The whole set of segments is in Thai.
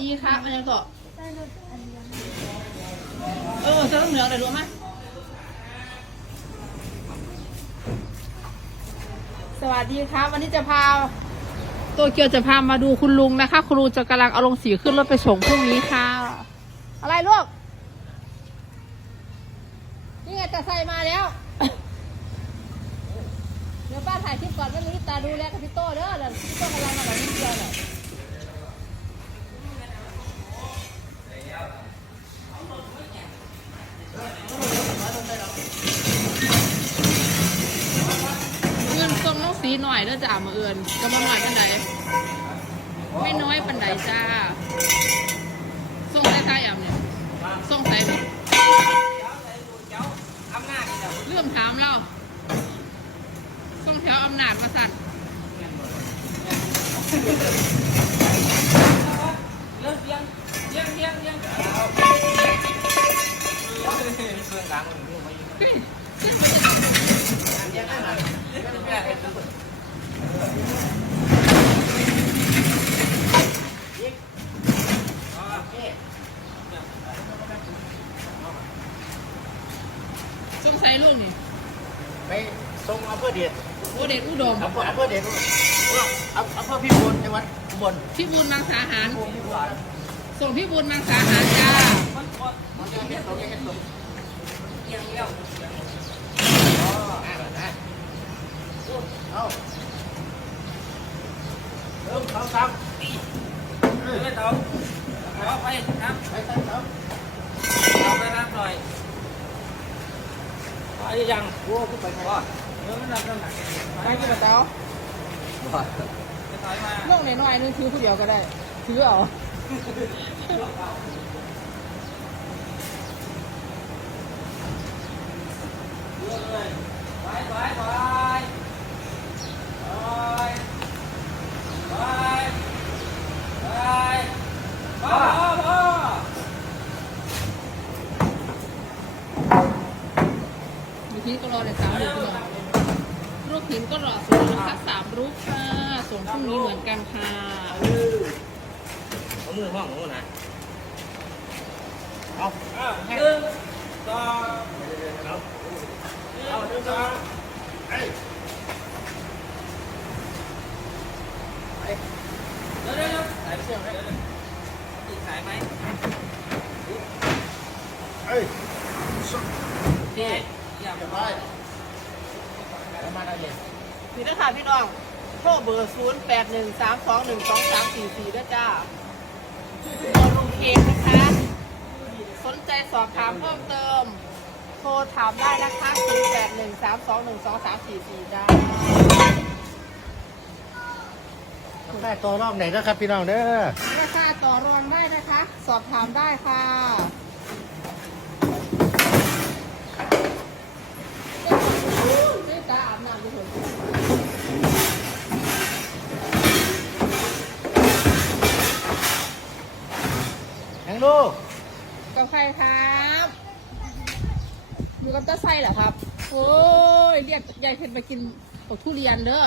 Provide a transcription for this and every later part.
ดีครับอันนี้ก็ได้รถอันเดียวเออเสื้อเหลืองเลยรู้ไหมสวัสดีครับ วันนี้จะพาโตเกียวจะพามาดูคุณลุงนะคะ คุณลุงจะกำลังเอาลงสีขึ้นรถไปส่งพรุ่งนี้ค่ะ อะไรลูก นี่ไงจะใส่มาแล้ว เดี๋ยวป้าถ่ายคลิปก่อนไม่มีตาดูแลกับพี่โต้เด้อเดี๋ยวพี่โต้กำลังมาแบบนี้เดียวเลย สีหน่อยเด้อจ้ามาเอื่นจะมาหน่อยปันใดไม่น้อยปันใดจ้าส่งได้ท้ายอ่ำเนี่ยส่งใส่เนี่ยเรื่องถามเราส่งแถวอำนาจมาสั่น เรื่องเลี้ยงเลี้ยงเลี้ยงเลี้ยงเครื่องกลางมันอยู่ไม่อยู่ เฮ้ย เลี้ยงได้ไหมเลี้ยงได้ไหม ส่งใส่ลูกนี่ไปส่งอำเภอเดชโอเดชอุดมอำเภออำเภอเดชอำอำเภอพิบูลจังหวัดอุบลพี่บุญมังสาหาร พิบูลส่งพี่บุญมังสาหารจ้ามันจะเห็นตรงนี้เห็นตรงเอียงเลี้ยวเอาเริ่มสองสามเริ่มสองเอาไปครับไปสองสามเอาไปรับหน่อย ไปยังโอ้ขึ้นไปไงเออมันรับน้ำหนักไปกินกับเต้าจะถอยมาลูกหน่อยๆนึงถือผู้เดียวก็ได้ ถือเอาไปไปไปไปไปพ่อพ่อ ลูกหิ นก็รอในสามลูกเลยลูกหินก็รอส่งนะคะสามลูกค่ะ ส่งพรุ่งนี้เหมือนกันค่ะเอามือห้องนู้นนะเอาหนึ่งสองเอาเอาหนึ่งสองเอ้ยเดี๋ยวเดี๋ยวเดี๋ยวสายเชื่อมไหมติดสายไหมเอ้ยนี่ อย่าไปแล้วมาได้เลยนี่นะคะพี่น้องโทรเบอร์ศูนย์แปดหนึ่งสามสองหนึ่งสองสามสี่สี่ด้วยจ้าโทรลุงเคนนะคะ สนใจสอบถามเพิ่มเติม โทรถามได้นะคะศูนย์แปดหนึ่งสามสองหนึ่งสองสามสี่สี่จ้าแม่ตัวรอบไหนนะครับพี่น้องเด้อราคาต่อรองได้นะคะ สอบถามได้ค่ะนี่ตาอาบน้ำดูเถอะ ยัง ลูกกับใครครับอยู่กับตาไซเหรอครับ โอ้ยเรียกยายเพชรมากินบักทุเรียนเด้อ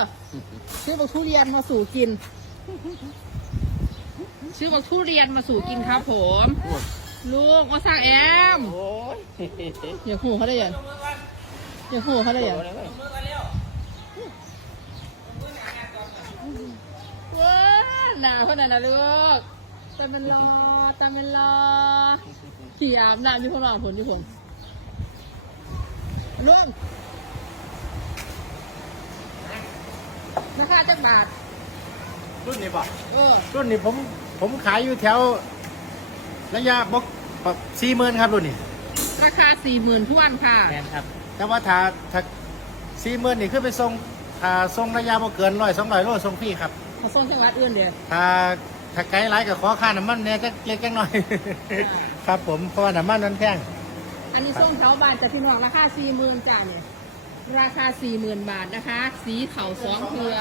ซื้อบักทุเรียนมาสู่กินซื้อบักทุเรียนมาสู่กินครับ ผม ลูกมาสั่งแอมอย่าหูเขาได้ยังอย่าหูเขาได้ยังว้าหนาวขนาดนั้นลูกตาเป็นรอ ตาเป็นรอขี่อาบน้ำที่พ่อหลานผลที่ผมลุงราคาจักบาท รุ่นนี้ป่ะเออ รุ่นนี้ผม ผมขายอยู่แถวระยะบกสี่หมื่นครับรุ่นนี้ ราคาสี่หมื่นทวนค่ะ แมนครับ แต่ว่าถ้าถ้าสี่หมื่นนี่คือไปส่งถ้าส่งระยะบ่เกินร้อยสองร้อยโลส่งฟรีครับเขาส่งจังหวัดอื่นเดียวถ้า ถ้าไกด์ไลน์ก็ขอค่าน้ำมันเนี่ยจะเล็กจังหน่อย ครับผมเพราะว่าน้ำมันมันแพงอันนี้ส่งแถวบ้านจากพี่น้องราคาสี่หมื่นจ้าเนี่ยราคาสี่หมื่นบาทนะคะ สีเข่าสองเครือ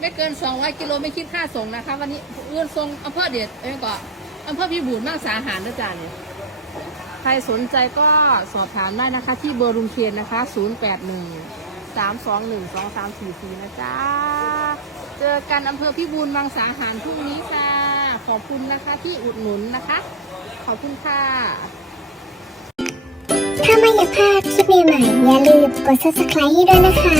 ไม่เกิน200กิโลไม่คิดค่าส่งนะคะ วันนี้เอื้อนส่งอำเภอเดชเอ้ยก็อำเภอพิบูลมังสาหารนะจ๊ะเนี่ยใครสนใจก็สอบถามได้นะคะ ที่เบอร์ลุงเคนนะคะ 081 สามสองหนึ่งสองสามสี่สี่นะจ๊ะ เจอกันอำเภอพิบูลมังสาหารพรุ่งนี้ค่ะ ขอบคุณนะคะที่อุดหนุนนะคะ ขอบคุณค่ะ ถ้าไม่อยากพลาดคลิปใหม่ๆอย่าลืมกด subscribe ให้ด้วยนะคะ